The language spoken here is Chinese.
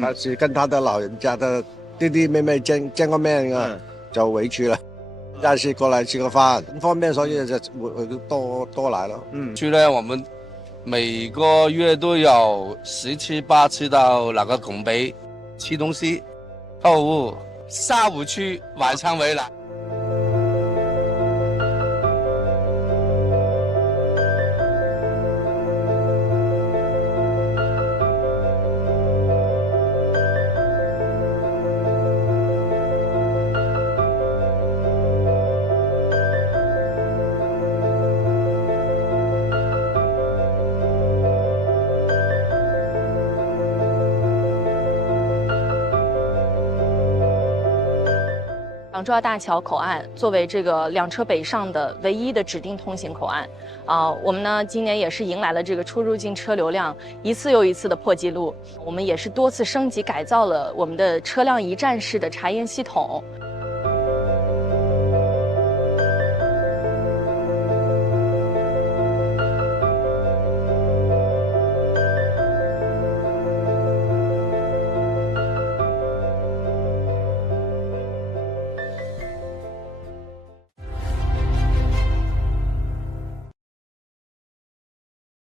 他是跟他的老人家的弟弟妹妹见过面啊，就回去了。下次过来吃个饭，方便，所以就多来了。去呢，我们每个月都有10次8次到那个拱北吃东西，下午去，晚上回来。港珠澳大桥口岸作为这个2车北上的唯一的指定通行口岸，我们呢今年也是迎来了这个出入境车流量一次又一次的破纪录。我们也是多次升级改造了我们的车辆一站式的查验系统，